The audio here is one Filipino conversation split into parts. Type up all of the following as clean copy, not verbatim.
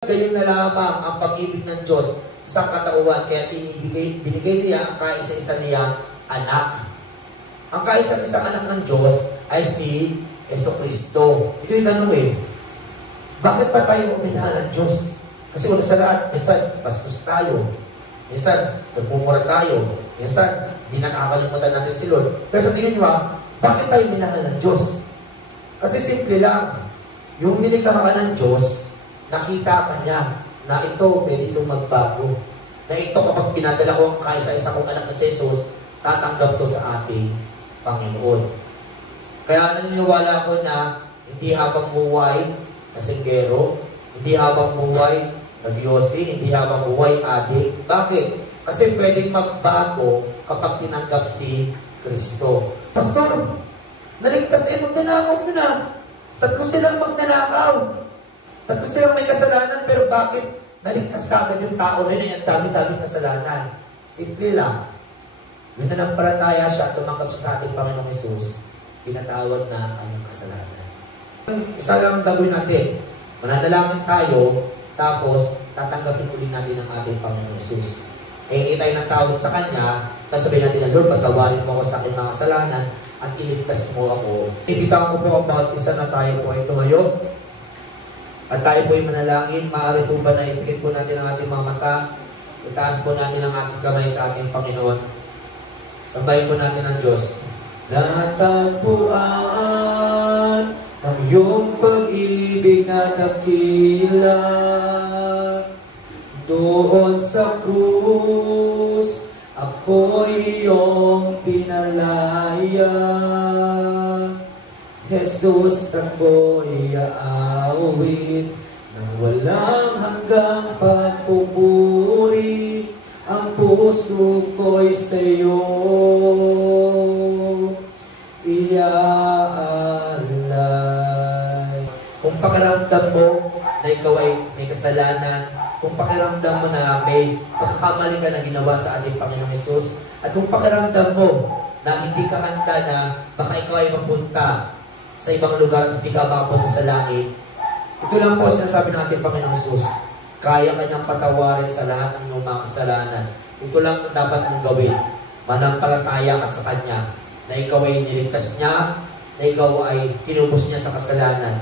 Ganyan na lamang ang pag-ibig ng Diyos sa katauhan, kaya binigay niya ang kaisa-isa niya anak. Ang kaisa-isang anak ng Diyos ay si Jesucristo. Ito yung tanong bakit pa tayo uminahal ng Diyos? Kasi una sa lahat, minsan bastos tayo, minsan nagmumura tayo, minsan di nakakalimutan natin si Lord. Pero sa tingin nyo, bakit tayo minahal ng Diyos? Kasi simple lang, yung nilikha ka ng Diyos, nakita ka niya na ito pwede itong magbago. Na ito kapag pinadala ko ang kaisa-isa kong anak na si Jesus, tatanggap to sa ating Panginoon. Kaya naniniwala ko na hindi habang buhay na singgero, hindi habang buhay na diyosi, hindi habang buhay adik. Bakit? Kasi pwedeng magbago kapag tinanggap si Kristo. Pastor, naligtas magdanakaw ko na. Tatlo silang magdanakaw. Tatlo silang may kasalanan, pero bakit naligtas kagad yung tao na yun? Ang dami-daming kasalanan. Simple lang. Yung nanampalataya siya, tumanggap sa ating Panginoong Hesus, pinatawad na ang kanyang kasalanan. Isa lang gagawin natin. Mananalangin tayo, tapos tatanggapin ulit natin ang ating Panginoong Hesus. Hingi tayo ng tawad sa Kanya, tapos sabihin natin na, Lord, pagtawarin mo ako sa aking mga kasalanan, at iligtas mo ako. Ibitawan ko po ang bawat isa na tayo po ay tumayo. At tayo po ay manalangin. Maaari po ba na ipikit po natin ang ating mga mata? Itaas po natin ang ating kamay sa ating Panginoon. Sabayin po natin ang Diyos. Natagpuan ang iyong pag-ibig na dakila. Doon sa krus, ako'y iyong pinalaya. Jesus, ako'y aawit nang walang hanggang pagpupuri. Ang puso ko'y sa'yo iaalay. Kung pakiramdam mo na ikaw ay may kasalanan, kung pakiramdam mo na may pagkakamali ka na ginawa sa ating Panginoong Hesus, at kung pakiramdam mo na hindi ka handa na baka ikaw ay mapunta sa ibang lugar at hindi ka makapunta sa langit, ito lang po sinasabi ng ating Panginoong Hesus. Kaya kanyang patawarin sa lahat ng iyong mga kasalanan. Ito lang ang dapat mong gawin. Manampalataya ka sa Kanya na ikaw ay niligtas niya, na ikaw ay tinubos niya sa kasalanan.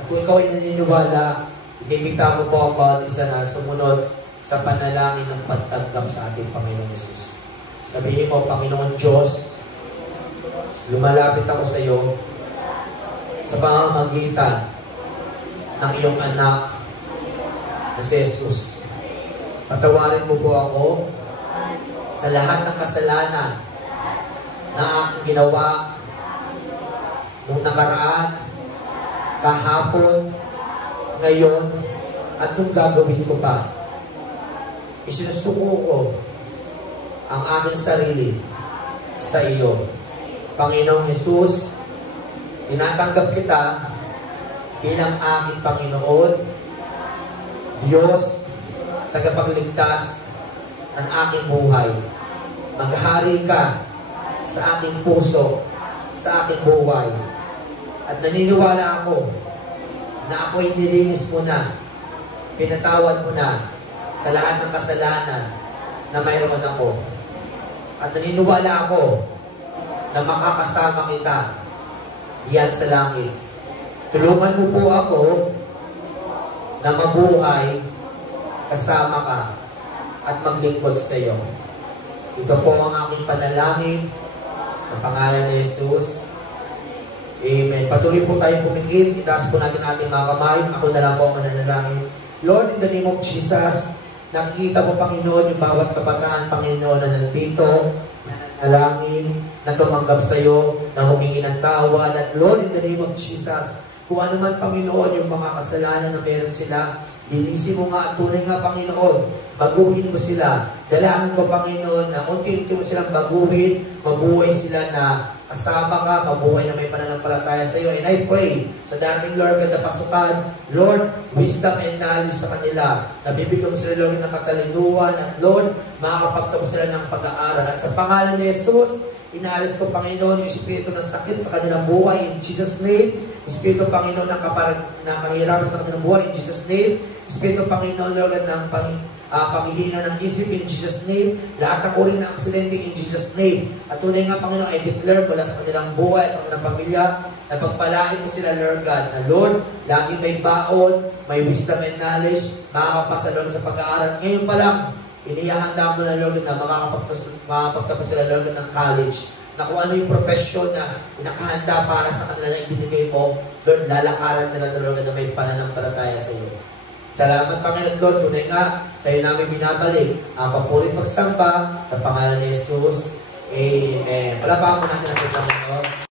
At kung ikaw ay naniniwala, ibibita mo po ang bawat isa na sumunod sa panalangin ng pagtanggap sa ating Panginoong Hesus. Sabihin mo, Panginoon Diyos, lumalapit ako sa iyo sa pamamagitan ng iyong anak na si Jesus. Patawarin mo po ako sa lahat ng kasalanan na aking ginawa nung nakaraan, kahapon, ngayon, at nung gagawin ko pa. Isinusuko ko ang aking sarili sa iyo. Panginoong Hesus, tinatanggap kita bilang aking Panginoon, Diyos, tagapagligtas ng aking buhay. Maghari ka sa aking puso, sa aking buhay. At naniniwala ako na ako'y nilinis mo na, pinatawad mo na sa lahat ng kasalanan na mayroon ako. At naniniwala ako na makakasama kita diyan sa langit. Tulungan mo po ako na mabuhay kasama ka at maglingkod sa iyo. Ito po ang aking panalangin sa pangalan ni Jesus. Amen. Patuloy po tayong pumikit. Itaas po natin ating mga kamay. Ako na lang po ang mananalangin. Lord, in the name of Jesus, nakikita mo, Panginoon, yung bawat kabataan, Panginoon, na nandito, nanalangin, na tumanggap sa iyo, na humingi ng tawad. At Lord, in the name of Jesus, kung ano man, Panginoon, yung mga kasalanan na meron sila, linisin mo nga at tunay nga, Panginoon. Baguhin mo sila. Dalangin ko, Panginoon, na unti-unti mo silang baguhin, mabuhay sila na kasama ka, mabuhay na may pananampalataya sa iyo. And I pray sa dating, Lord, ganda pasukan, Lord, wisdom and knowledge sa kanila. Nabibigyan mo sila, Lord, ng katalinuhan. At Lord, makakapagtapos sila ng pag-aaral. At sa pangalan ni Jesus, inaalis ko, Panginoon, yung espiritu ng sakit sa kanilang buhay. In Jesus' name, espiritu, Panginoon, ng kahirapan sa kanilang buhay. In Jesus' name, Espiritu Panginoon, Lord God, ng panghihina ng isip in Jesus' name, lahat ng uri ng aksidente in Jesus' name. At tunay nga, Panginoon, I declare mula sa kanilang buhay at sa kanilang pamilya, na pagpalain mo sila, Lord God, na Lord, lagi may baon, may wisdom and knowledge, makakapasa, Lord, sa pag-aaral. Ngayon pa lang, inihahanda mo na, Lord, na makakapagtapos sila, Lord, ng college, na kung ano yung profesyon na nakahanda para sa kanila na ibinigay mo, Lord, lalakaran nila, Lord, na may pananampalataya sa iyo. Salamat, Panginoon, Lord, tunay nga, sa iyo namin binabalik ang papuring pagsamba sa pangalan ni Jesus. Amen. Palapakan mo natin ang Panginoon.